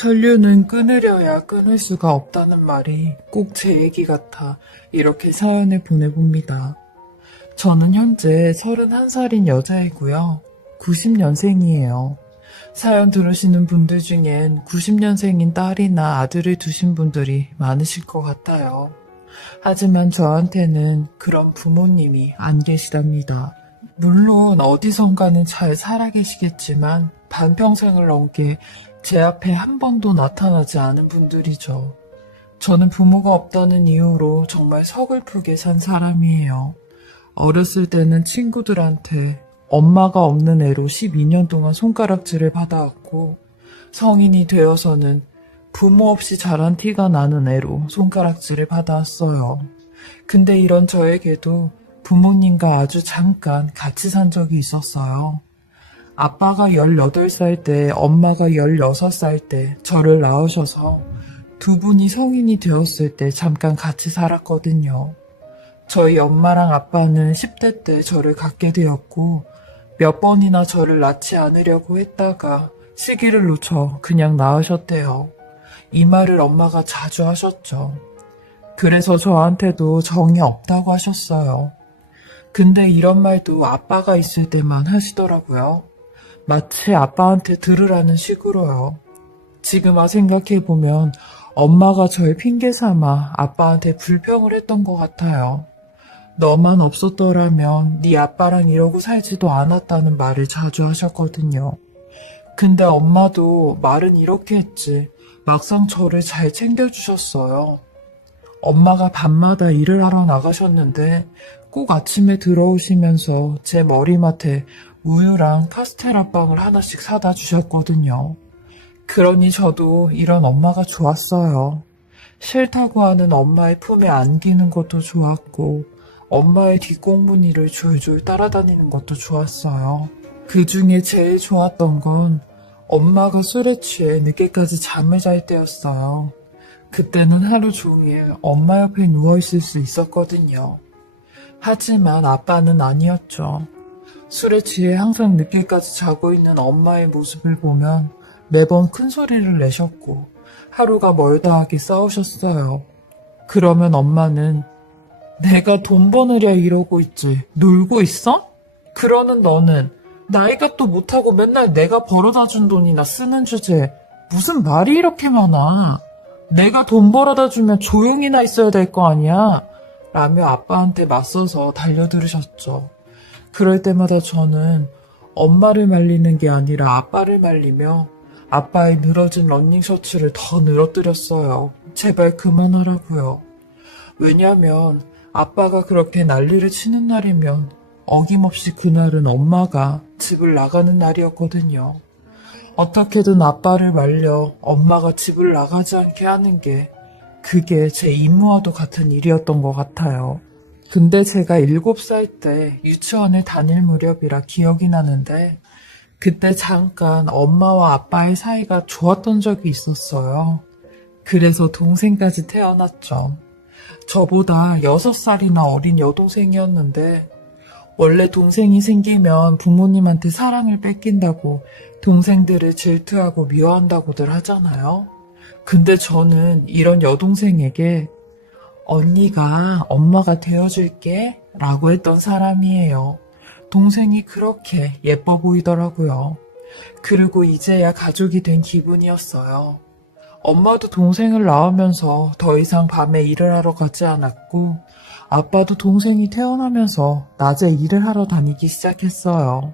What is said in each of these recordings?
천류는 끊으려야 끊을 수가 없다는 말이 꼭 제 얘기 같아 이렇게 사연을 보내봅니다. 저는 현재 31살인 여자이고요. 90년생이에요. 사연 들으시는 분들 중엔 90년생인 딸이나 아들을 두신 분들이 많으실 것 같아요. 하지만 저한테는 그런 부모님이 안 계시답니다. 물론 어디선가는 잘 살아계시겠지만 반평생을 넘게 제 앞에 한 번도 나타나지 않은 분들이죠. 저는 부모가 없다는 이유로 정말 서글프게 산 사람이에요. 어렸을 때는 친구들한테 엄마가 없는 애로 12년 동안 손가락질을 받아왔고, 성인이 되어서는 부모 없이 자란 티가 나는 애로 손가락질을 받아왔어요. 근데 이런 저에게도 부모님과 아주 잠깐 같이 산 적이 있었어요. 아빠가 18살 때, 엄마가 16살 때 저를 낳으셔서 두 분이 성인이 되었을 때 잠깐 같이 살았거든요. 저희 엄마랑 아빠는 10대 때 저를 갖게 되었고 몇 번이나 저를 낳지 않으려고 했다가 시기를 놓쳐 그냥 낳으셨대요. 이 말을 엄마가 자주 하셨죠. 그래서 저한테도 정이 없다고 하셨어요. 근데 이런 말도 아빠가 있을 때만 하시더라고요. 마치 아빠한테 들으라는 식으로요. 지금 생각해보면 엄마가 절 핑계 삼아 아빠한테 불평을 했던 것 같아요. 너만 없었더라면 네 아빠랑 이러고 살지도 않았다는 말을 자주 하셨거든요. 근데 엄마도 말은 이렇게 했지 막상 저를 잘 챙겨주셨어요. 엄마가 밤마다 일을 하러 나가셨는데 꼭 아침에 들어오시면서 제 머리맡에 우유랑 카스테라 빵을 하나씩 사다 주셨거든요. 그러니 저도 이런 엄마가 좋았어요. 싫다고 하는 엄마의 품에 안기는 것도 좋았고 엄마의 뒷공무니를 졸졸 따라다니는 것도 좋았어요. 그 중에 제일 좋았던 건 엄마가 술에 취해 늦게까지 잠을 잘 때였어요. 그때는 하루 종일 엄마 옆에 누워있을 수 있었거든요. 하지만 아빠는 아니었죠. 술에 취해 항상 늦게까지 자고 있는 엄마의 모습을 보면 매번 큰 소리를 내셨고 하루가 멀다 하게 싸우셨어요. 그러면 엄마는 내가 돈 버느랴 이러고 있지 놀고 있어? 그러는 너는 나이값도 못하고 맨날 내가 벌어다 준 돈이나 쓰는 주제에 무슨 말이 이렇게 많아? 내가 돈 벌어다 주면 조용히나 있어야 될 거 아니야? 라며 아빠한테 맞서서 달려들으셨죠. 그럴 때마다 저는 엄마를 말리는 게 아니라 아빠를 말리며 아빠의 늘어진 러닝셔츠를 더 늘어뜨렸어요. 제발 그만하라고요. 왜냐면 아빠가 그렇게 난리를 치는 날이면 어김없이 그날은 엄마가 집을 나가는 날이었거든요. 어떻게든 아빠를 말려 엄마가 집을 나가지 않게 하는 게 그게 제 임무와도 같은 일이었던 것 같아요. 근데 제가 7살 때 유치원을 다닐 무렵이라 기억이 나는데 그때 잠깐 엄마와 아빠의 사이가 좋았던 적이 있었어요. 그래서 동생까지 태어났죠. 저보다 6살이나 어린 여동생이었는데 원래 동생이 생기면 부모님한테 사랑을 뺏긴다고 동생들을 질투하고 미워한다고들 하잖아요. 근데 저는 이런 여동생에게 언니가 엄마가 되어줄게 라고 했던 사람이에요. 동생이 그렇게 예뻐 보이더라고요. 그리고 이제야 가족이 된 기분이었어요. 엄마도 동생을 낳으면서 더 이상 밤에 일을 하러 가지 않았고 아빠도 동생이 태어나면서 낮에 일을 하러 다니기 시작했어요.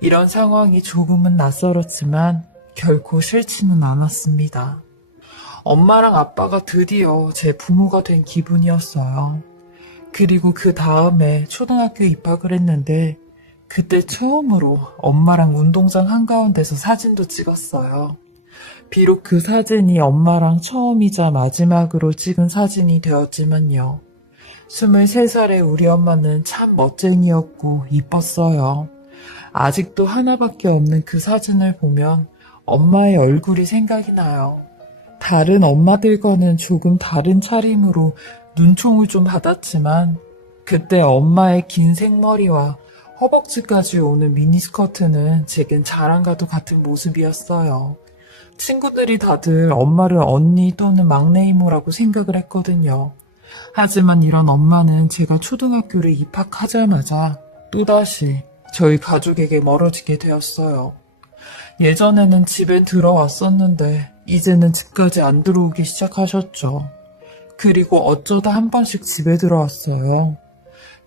이런 상황이 조금은 낯설었지만 결코 싫지는 않았습니다. 엄마랑 아빠가 드디어 제 부모가 된 기분이었어요. 그리고 그 다음에 초등학교 입학을 했는데 그때 처음으로 엄마랑 운동장 한가운데서 사진도 찍었어요. 비록 그 사진이 엄마랑 처음이자 마지막으로 찍은 사진이 되었지만요. 23살의 우리 엄마는 참 멋쟁이였고 이뻤어요. 아직도 하나밖에 없는 그 사진을 보면 엄마의 얼굴이 생각이 나요. 다른 엄마들과는 조금 다른 차림으로 눈총을 좀 받았지만 그때 엄마의 긴 생머리와 허벅지까지 오는 미니스커트는 제겐 자랑과도 같은 모습이었어요. 친구들이 다들 엄마를 언니 또는 막내 이모라고 생각을 했거든요. 하지만 이런 엄마는 제가 초등학교를 입학하자마자 또다시 저희 가족에게 멀어지게 되었어요. 예전에는 집에 들어왔었는데 이제는 집까지 안 들어오기 시작하셨죠. 그리고 어쩌다 한 번씩 집에 들어왔어요.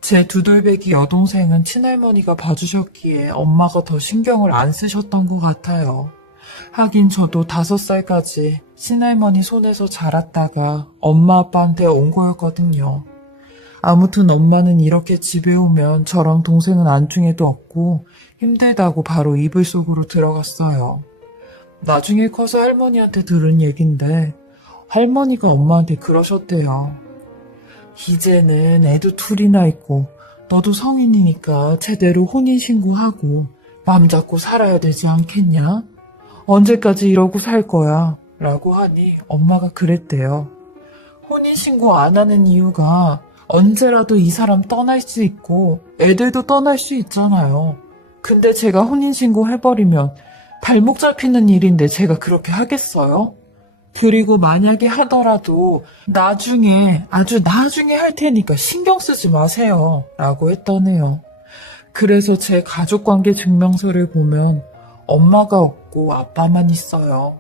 제 두돌배기 여동생은 친할머니가 봐주셨기에 엄마가 더 신경을 안 쓰셨던 것 같아요. 하긴 저도 5살까지 친할머니 손에서 자랐다가 엄마 아빠한테 온 거였거든요. 아무튼 엄마는 이렇게 집에 오면 저랑 동생은 안중에도 없고 힘들다고 바로 이불 속으로 들어갔어요. 나중에 커서 할머니한테 들은 얘긴데 할머니가 엄마한테 그러셨대요. 이제는 애도 둘이나 있고 너도 성인이니까 제대로 혼인신고하고 맘 잡고 살아야 되지 않겠냐? 언제까지 이러고 살 거야? 라고 하니 엄마가 그랬대요. 혼인신고 안 하는 이유가 언제라도 이 사람 떠날 수 있고 애들도 떠날 수 있잖아요. 근데 제가 혼인신고 해버리면 발목 잡히는 일인데 제가 그렇게 하겠어요? 그리고 만약에 하더라도 나중에 아주 나중에 할 테니까 신경 쓰지 마세요. 라고 했다네요. 그래서 제 가족관계 증명서를 보면 엄마가 없고 아빠만 있어요.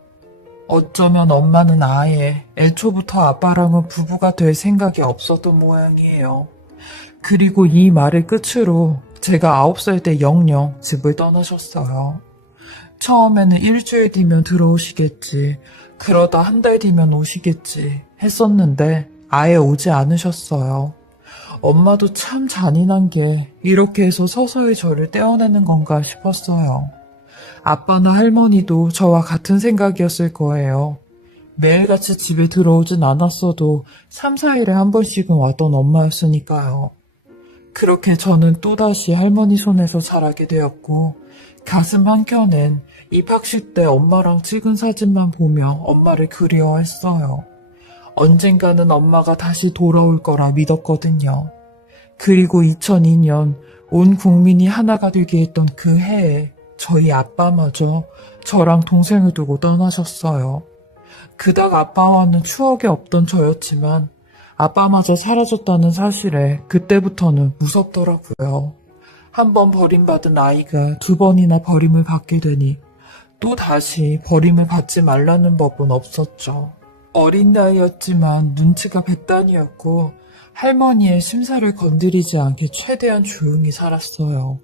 어쩌면 엄마는 아예 애초부터 아빠랑은 부부가 될 생각이 없었던 모양이에요. 그리고 이 말을 끝으로 제가 9살 때 영영 집을 떠나셨어요. 처음에는 일주일 뒤면 들어오시겠지, 그러다 한 달 뒤면 오시겠지 했었는데 아예 오지 않으셨어요. 엄마도 참 잔인한 게 이렇게 해서 서서히 저를 떼어내는 건가 싶었어요. 아빠나 할머니도 저와 같은 생각이었을 거예요. 매일같이 집에 들어오진 않았어도 3, 4일에 한 번씩은 왔던 엄마였으니까요. 그렇게 저는 또다시 할머니 손에서 자라게 되었고 가슴 한켠엔 입학식 때 엄마랑 찍은 사진만 보며 엄마를 그리워했어요. 언젠가는 엄마가 다시 돌아올 거라 믿었거든요. 그리고 2002년 온 국민이 하나가 되게 했던 그 해에 저희 아빠마저 저랑 동생을 두고 떠나셨어요. 그닥 아빠와는 추억이 없던 저였지만 아빠마저 사라졌다는 사실에 그때부터는 무섭더라고요. 한 번 버림받은 아이가 2번이나 버림을 받게 되니 또 다시 버림을 받지 말라는 법은 없었죠. 어린 나이였지만 눈치가 백단이었고 할머니의 심사를 건드리지 않게 최대한 조용히 살았어요.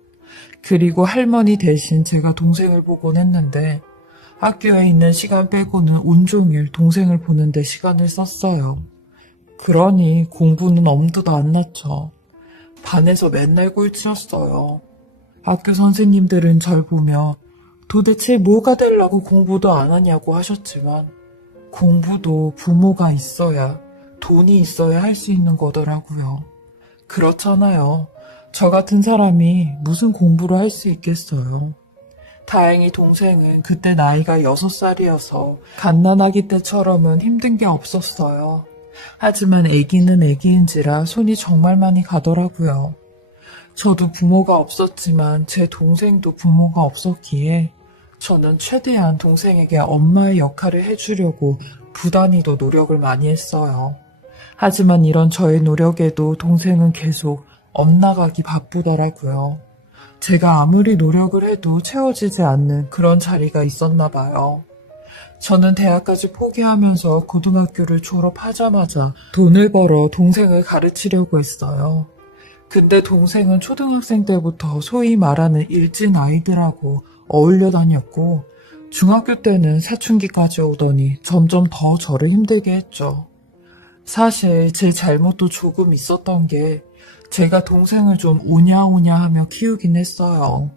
그리고 할머니 대신 제가 동생을 보곤 했는데 학교에 있는 시간 빼고는 온종일 동생을 보는데 시간을 썼어요. 그러니 공부는 엄두도 안 났죠. 반에서 맨날 꼴찌였어요. 학교 선생님들은 절 보며 도대체 뭐가 되려고 공부도 안 하냐고 하셨지만 공부도 부모가 있어야, 돈이 있어야 할 수 있는 거더라고요. 그렇잖아요. 저 같은 사람이 무슨 공부를 할 수 있겠어요. 다행히 동생은 그때 나이가 6살이어서 갓난아기 때처럼은 힘든 게 없었어요. 하지만 아기는 아기인지라 손이 정말 많이 가더라고요. 저도 부모가 없었지만 제 동생도 부모가 없었기에 저는 최대한 동생에게 엄마의 역할을 해주려고 부단히도 노력을 많이 했어요. 하지만 이런 저의 노력에도 동생은 계속 엇나가기 바쁘더라고요. 제가 아무리 노력을 해도 채워지지 않는 그런 자리가 있었나 봐요. 저는 대학까지 포기하면서 고등학교를 졸업하자마자 돈을 벌어 동생을 가르치려고 했어요. 근데 동생은 초등학생 때부터 소위 말하는 일진 아이들하고 어울려 다녔고 중학교 때는 사춘기까지 오더니 점점 더 저를 힘들게 했죠. 사실 제 잘못도 조금 있었던 게 제가 동생을 좀 오냐오냐 하며 키우긴 했어요.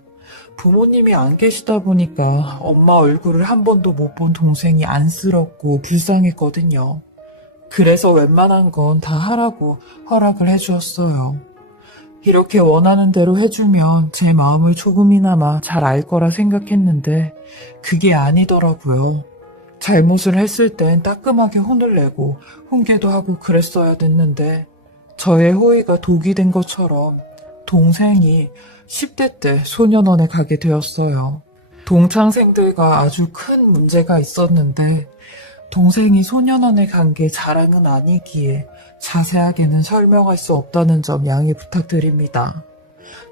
부모님이 안 계시다 보니까 엄마 얼굴을 한 번도 못 본 동생이 안쓰럽고 불쌍했거든요. 그래서 웬만한 건 다 하라고 허락을 해주었어요. 이렇게 원하는 대로 해주면 제 마음을 조금이나마 잘 알 거라 생각했는데 그게 아니더라고요. 잘못을 했을 땐 따끔하게 혼을 내고 훈계도 하고 그랬어야 됐는데 저의 호의가 독이 된 것처럼 동생이 10대 때 소년원에 가게 되었어요. 동창생들과 아주 큰 문제가 있었는데 동생이 소년원에 간 게 자랑은 아니기에 자세하게는 설명할 수 없다는 점 양해 부탁드립니다.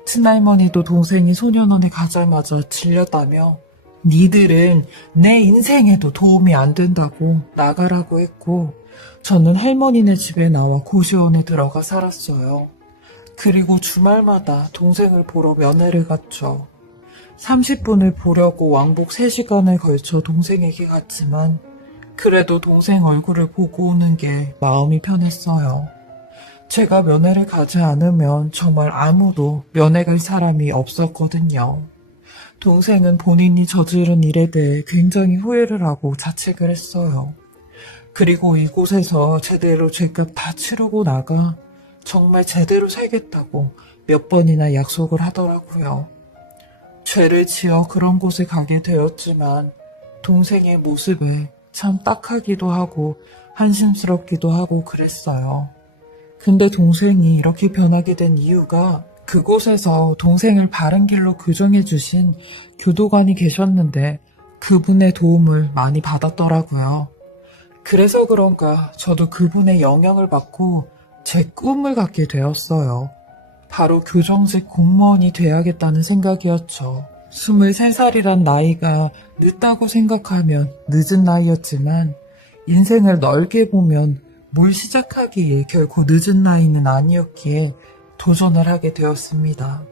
친할머니도 동생이 소년원에 가자마자 질렸다며 니들은 내 인생에도 도움이 안 된다고 나가라고 했고 저는 할머니네 집에 나와 고시원에 들어가 살았어요. 그리고 주말마다 동생을 보러 면회를 갔죠. 30분을 보려고 왕복 3시간을 걸쳐 동생에게 갔지만 그래도 동생 얼굴을 보고 오는 게 마음이 편했어요. 제가 면회를 가지 않으면 정말 아무도 면회 갈 사람이 없었거든요. 동생은 본인이 저지른 일에 대해 굉장히 후회를 하고 자책을 했어요. 그리고 이곳에서 제대로 죄값 다 치르고 나가 정말 제대로 살겠다고 몇 번이나 약속을 하더라고요. 죄를 지어 그런 곳에 가게 되었지만 동생의 모습에 참 딱하기도 하고 한심스럽기도 하고 그랬어요. 근데 동생이 이렇게 변하게 된 이유가 그곳에서 동생을 바른 길로 교정해 주신 교도관이 계셨는데 그분의 도움을 많이 받았더라고요. 그래서 그런가 저도 그분의 영향을 받고 제 꿈을 갖게 되었어요. 바로 교정직 공무원이 돼야겠다는 생각이었죠. 23살이란 나이가 늦다고 생각하면 늦은 나이였지만 인생을 넓게 보면 뭘 시작하기에 결코 늦은 나이는 아니었기에 도전을 하게 되었습니다.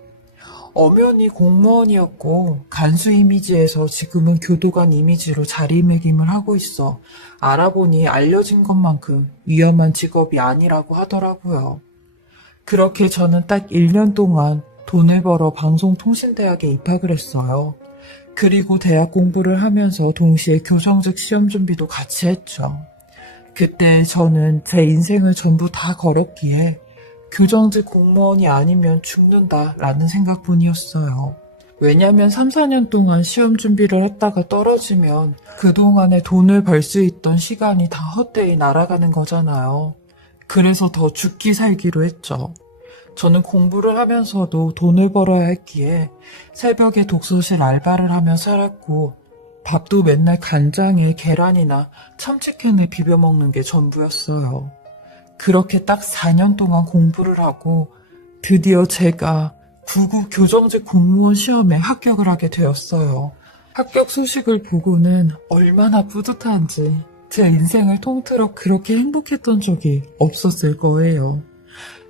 엄연히 공무원이었고 간수 이미지에서 지금은 교도관 이미지로 자리매김을 하고 있어 알아보니 알려진 것만큼 위험한 직업이 아니라고 하더라고요. 그렇게 저는 딱 1년 동안 돈을 벌어 방송통신대학에 입학을 했어요. 그리고 대학 공부를 하면서 동시에 교정직 시험 준비도 같이 했죠. 그때 저는 제 인생을 전부 다 걸었기에 교정직 공무원이 아니면 죽는다라는 생각뿐이었어요. 왜냐면 3, 4년 동안 시험 준비를 했다가 떨어지면 그동안에 돈을 벌 수 있던 시간이 다 헛되이 날아가는 거잖아요. 그래서 더 죽기 살기로 했죠. 저는 공부를 하면서도 돈을 벌어야 했기에 새벽에 독서실 알바를 하며 살았고 밥도 맨날 간장에 계란이나 참치캔을 비벼 먹는 게 전부였어요. 그렇게 딱 4년 동안 공부를 하고 드디어 제가 9급 교정직 공무원 시험에 합격을 하게 되었어요. 합격 소식을 보고는 얼마나 뿌듯한지 제 인생을 통틀어 그렇게 행복했던 적이 없었을 거예요.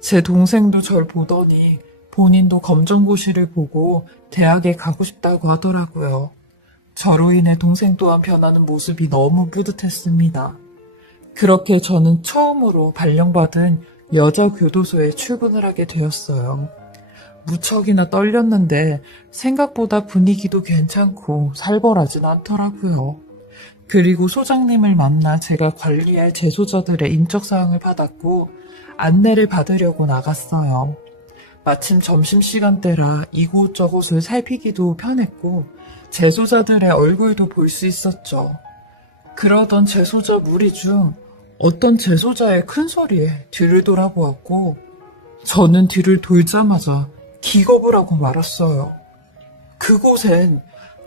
제 동생도 절 보더니 본인도 검정고시를 보고 대학에 가고 싶다고 하더라고요. 저로 인해 동생 또한 변하는 모습이 너무 뿌듯했습니다. 그렇게 저는 처음으로 발령받은 여자 교도소에 출근을 하게 되었어요. 무척이나 떨렸는데 생각보다 분위기도 괜찮고 살벌하진 않더라고요. 그리고 소장님을 만나 제가 관리할 재소자들의 인적사항을 받았고 안내를 받으려고 나갔어요. 마침 점심시간대라 이곳저곳을 살피기도 편했고 재소자들의 얼굴도 볼 수 있었죠. 그러던 재소자 무리 중 어떤 재소자의 큰 소리에 뒤를 돌아보았고 저는 뒤를 돌자마자 기겁을 하고 말았어요. 그곳엔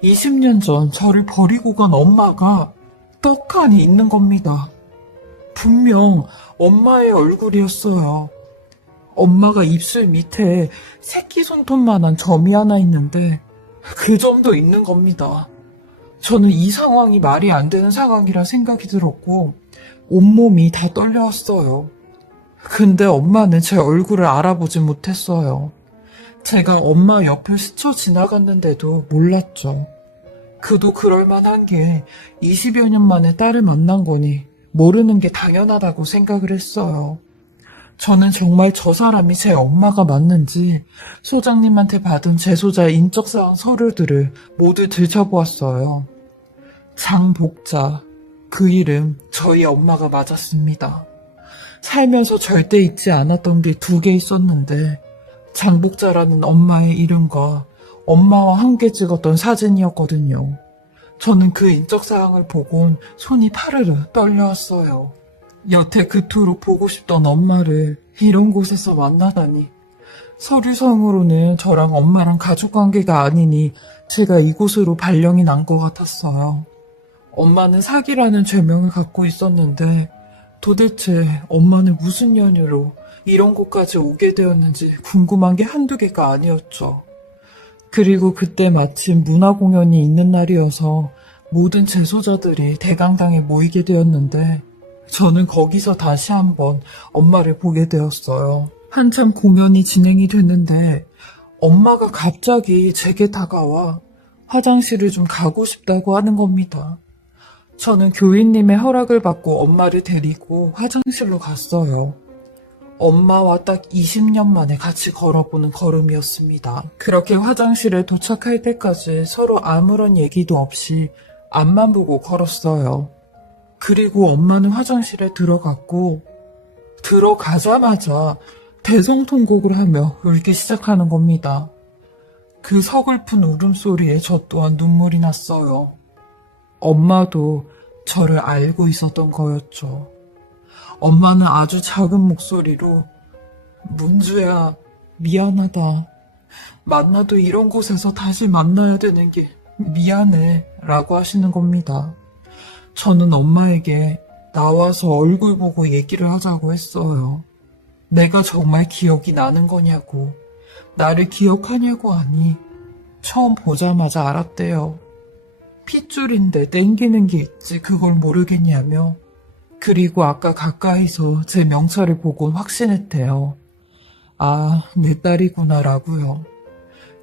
20년 전 저를 버리고 간 엄마가 떡하니 있는 겁니다. 분명 엄마의 얼굴이었어요. 엄마가 입술 밑에 새끼 손톱만한 점이 하나 있는데 그 점도 있는 겁니다. 저는 이 상황이 말이 안 되는 상황이라 생각이 들었고 온몸이 다 떨려왔어요. 근데 엄마는 제 얼굴을 알아보지 못했어요. 제가 엄마 옆을 스쳐 지나갔는데도 몰랐죠. 그도 그럴만한 게 20여 년 만에 딸을 만난 거니 모르는 게 당연하다고 생각을 했어요. 저는 정말 저 사람이 제 엄마가 맞는지 소장님한테 받은 재소자의 인적사항 서류들을 모두 들춰보았어요. 장복자, 그 이름 저희 엄마가 맞았습니다. 살면서 절대 잊지 않았던 게 2개 있었는데 장복자라는 엄마의 이름과 엄마와 함께 찍었던 사진이었거든요. 저는 그 인적사항을 보곤 손이 파르르 떨려왔어요. 여태 그토록 보고 싶던 엄마를 이런 곳에서 만나다니. 서류상으로는 저랑 엄마랑 가족관계가 아니니 제가 이곳으로 발령이 난 것 같았어요. 엄마는 사기라는 죄명을 갖고 있었는데 도대체 엄마는 무슨 연유로 이런 곳까지 오게 되었는지 궁금한 게 한두 개가 아니었죠. 그리고 그때 마침 문화공연이 있는 날이어서 모든 재소자들이 대강당에 모이게 되었는데 저는 거기서 다시 한번 엄마를 보게 되었어요. 한참 공연이 진행이 됐는데 엄마가 갑자기 제게 다가와 화장실을 좀 가고 싶다고 하는 겁니다. 저는 교인님의 허락을 받고 엄마를 데리고 화장실로 갔어요. 엄마와 딱 20년 만에 같이 걸어보는 걸음이었습니다. 그렇게 화장실에 도착할 때까지 서로 아무런 얘기도 없이 앞만 보고 걸었어요. 그리고 엄마는 화장실에 들어갔고 들어가자마자 대성통곡을 하며 울기 시작하는 겁니다. 그 서글픈 울음소리에 저 또한 눈물이 났어요. 엄마도 저를 알고 있었던 거였죠. 엄마는 아주 작은 목소리로 문주야, 미안하다. 만나도 이런 곳에서 다시 만나야 되는 게 미안해 라고 하시는 겁니다. 저는 엄마에게 나와서 얼굴 보고 얘기를 하자고 했어요. 내가 정말 기억이 나는 거냐고, 나를 기억하냐고 하니 처음 보자마자 알았대요. 핏줄인데 땡기는 게 있지 그걸 모르겠냐며. 그리고 아까 가까이서 제 명찰을 보곤 확신했대요. 아, 내 딸이구나 라고요.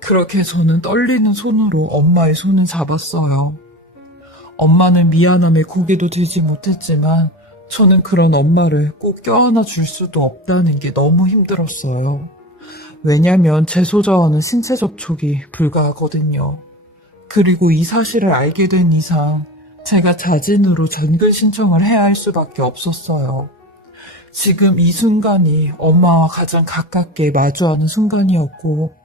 그렇게 저는 떨리는 손으로 엄마의 손을 잡았어요. 엄마는 미안함에 고개도 들지 못했지만 저는 그런 엄마를 꼭 껴안아 줄 수도 없다는 게 너무 힘들었어요. 왜냐면 재소자와는 신체 접촉이 불가하거든요. 그리고 이 사실을 알게 된 이상 제가 자진으로 전근 신청을 해야 할 수밖에 없었어요. 지금 이 순간이 엄마와 가장 가깝게 마주하는 순간이었고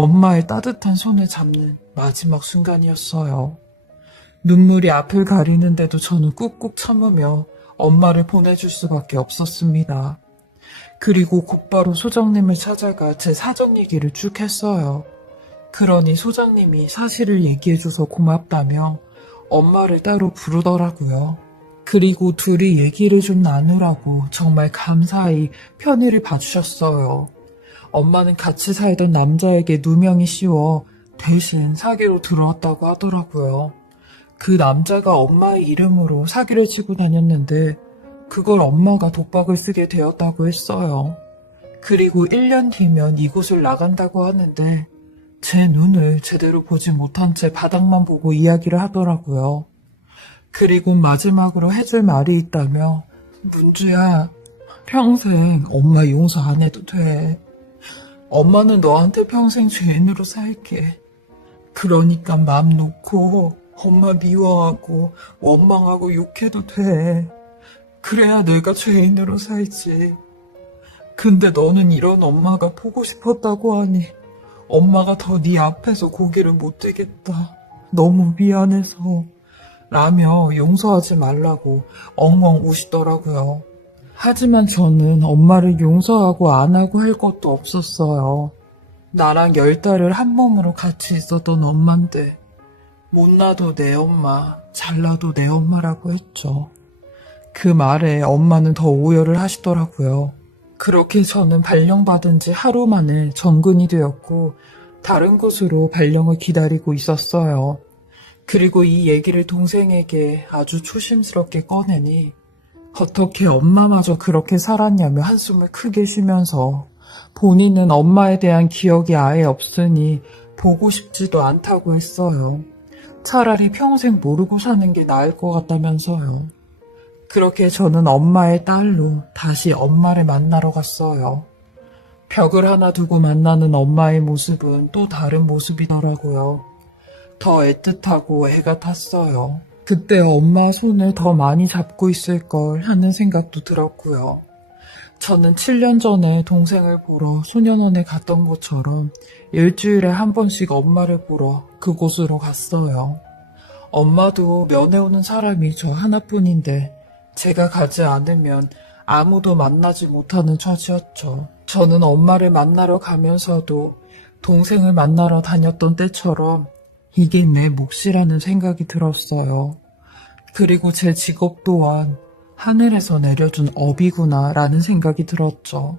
엄마의 따뜻한 손을 잡는 마지막 순간이었어요. 눈물이 앞을 가리는데도 저는 꾹꾹 참으며 엄마를 보내줄 수밖에 없었습니다. 그리고 곧바로 소장님을 찾아가 제 사정 얘기를 쭉 했어요. 그러니 소장님이 사실을 얘기해줘서 고맙다며 엄마를 따로 부르더라고요. 그리고 둘이 얘기를 좀 나누라고 정말 감사히 편의를 봐주셨어요. 엄마는 같이 살던 남자에게 누명이 씌워 대신 사기로 들어왔다고 하더라고요. 그 남자가 엄마의 이름으로 사기를 치고 다녔는데 그걸 엄마가 독박을 쓰게 되었다고 했어요. 그리고 1년 뒤면 이곳을 나간다고 하는데 제 눈을 제대로 보지 못한 채 바닥만 보고 이야기를 하더라고요. 그리고 마지막으로 해줄 말이 있다며 문주야, 평생 엄마 용서 안 해도 돼. 엄마는 너한테 평생 죄인으로 살게. 그러니까 마음 놓고 엄마 미워하고 원망하고 욕해도 돼. 그래야 내가 죄인으로 살지. 근데 너는 이런 엄마가 보고 싶었다고 하니 엄마가 더 네 앞에서 고개를 못 들겠다. 너무 미안해서. 라며 용서하지 말라고 엉엉 우시더라고요. 하지만 저는 엄마를 용서하고 안 하고 할 것도 없었어요. 나랑 10달을 한 몸으로 같이 있었던 엄마인데 못나도 내 엄마, 잘나도 내 엄마라고 했죠. 그 말에 엄마는 더 오열을 하시더라고요. 그렇게 저는 발령받은 지 하루 만에 정근이 되었고 다른 곳으로 발령을 기다리고 있었어요. 그리고 이 얘기를 동생에게 아주 조심스럽게 꺼내니 어떻게 엄마마저 그렇게 살았냐며 한숨을 크게 쉬면서 본인은 엄마에 대한 기억이 아예 없으니 보고 싶지도 않다고 했어요. 차라리 평생 모르고 사는 게 나을 것 같다면서요. 그렇게 저는 엄마의 딸로 다시 엄마를 만나러 갔어요. 벽을 하나 두고 만나는 엄마의 모습은 또 다른 모습이더라고요. 더 애틋하고 애가 탔어요. 그때 엄마 손을 더 많이 잡고 있을 걸 하는 생각도 들었고요. 저는 7년 전에 동생을 보러 소년원에 갔던 것처럼 일주일에 한 번씩 엄마를 보러 그곳으로 갔어요. 엄마도 면회 오는 사람이 저 하나뿐인데 제가 가지 않으면 아무도 만나지 못하는 처지였죠. 저는 엄마를 만나러 가면서도 동생을 만나러 다녔던 때처럼 이게 내 몫이라는 생각이 들었어요. 그리고 제 직업 또한 하늘에서 내려준 업이구나 라는 생각이 들었죠.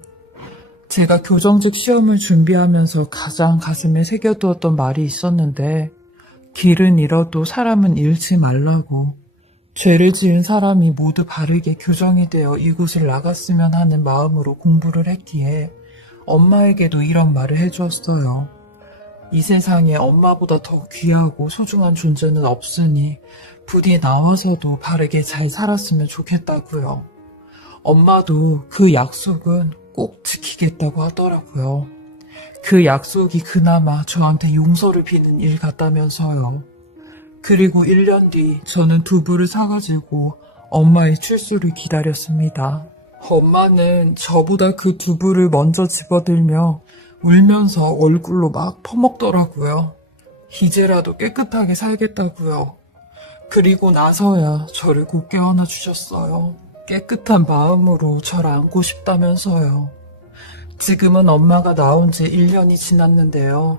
제가 교정직 시험을 준비하면서 가장 가슴에 새겨두었던 말이 있었는데 길은 잃어도 사람은 잃지 말라고. 죄를 지은 사람이 모두 바르게 교정이 되어 이곳을 나갔으면 하는 마음으로 공부를 했기에 엄마에게도 이런 말을 해주었어요. 이 세상에 엄마보다 더 귀하고 소중한 존재는 없으니 부디 나와서도 바르게 잘 살았으면 좋겠다고요. 엄마도 그 약속은 꼭 지키겠다고 하더라고요. 그 약속이 그나마 저한테 용서를 비는 일 같다면서요. 그리고 1년 뒤 저는 두부를 사가지고 엄마의 출소를 기다렸습니다. 엄마는 저보다 그 두부를 먼저 집어들며 울면서 얼굴로 막 퍼먹더라고요. 이제라도 깨끗하게 살겠다고요. 그리고 나서야 저를 곱게 안아주셨어요. 깨끗한 마음으로 저를 안고 싶다면서요. 지금은 엄마가 나온 지 1년이 지났는데요.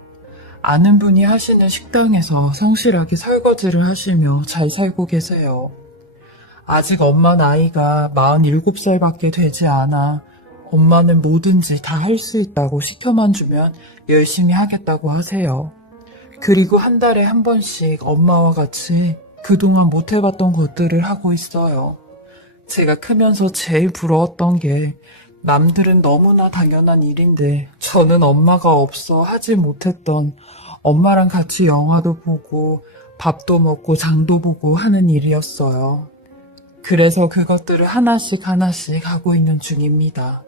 아는 분이 하시는 식당에서 성실하게 설거지를 하시며 잘 살고 계세요. 아직 엄마 나이가 47살밖에 되지 않아 엄마는 뭐든지 다 할 수 있다고 시켜만 주면 열심히 하겠다고 하세요. 그리고 한 달에 한 번씩 엄마와 같이 그동안 못 해봤던 것들을 하고 있어요. 제가 크면서 제일 부러웠던 게 남들은 너무나 당연한 일인데 저는 엄마가 없어 하지 못했던 엄마랑 같이 영화도 보고 밥도 먹고 장도 보고 하는 일이었어요. 그래서 그것들을 하나씩 하나씩 하고 있는 중입니다.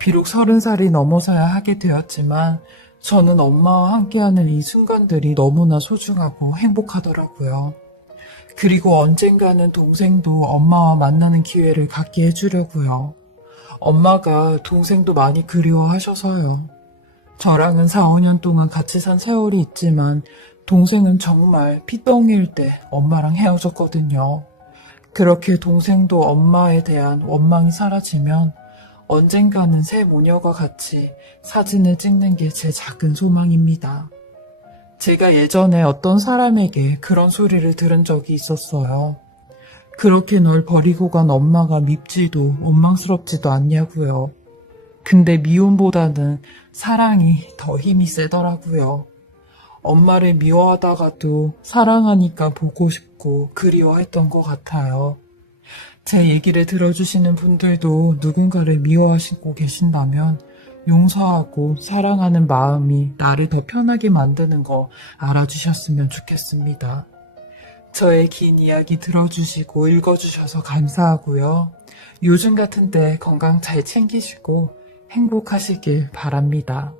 비록 30살이 넘어서야 하게 되었지만 저는 엄마와 함께하는 이 순간들이 너무나 소중하고 행복하더라고요. 그리고 언젠가는 동생도 엄마와 만나는 기회를 갖게 해주려고요. 엄마가 동생도 많이 그리워하셔서요. 저랑은 4, 5년 동안 같이 산 세월이 있지만 동생은 정말 핏덩이일 때 엄마랑 헤어졌거든요. 그렇게 동생도 엄마에 대한 원망이 사라지면 언젠가는 새 모녀가 같이 사진을 찍는 게 제 작은 소망입니다. 제가 예전에 어떤 사람에게 그런 소리를 들은 적이 있었어요. 그렇게 널 버리고 간 엄마가 밉지도 원망스럽지도 않냐고요. 근데 미움보다는 사랑이 더 힘이 세더라고요. 엄마를 미워하다가도 사랑하니까 보고 싶고 그리워했던 것 같아요. 제 얘기를 들어주시는 분들도 누군가를 미워하시고 계신다면 용서하고 사랑하는 마음이 나를 더 편하게 만드는 거 알아주셨으면 좋겠습니다. 저의 긴 이야기 들어주시고 읽어주셔서 감사하고요. 요즘 같은 때 건강 잘 챙기시고 행복하시길 바랍니다.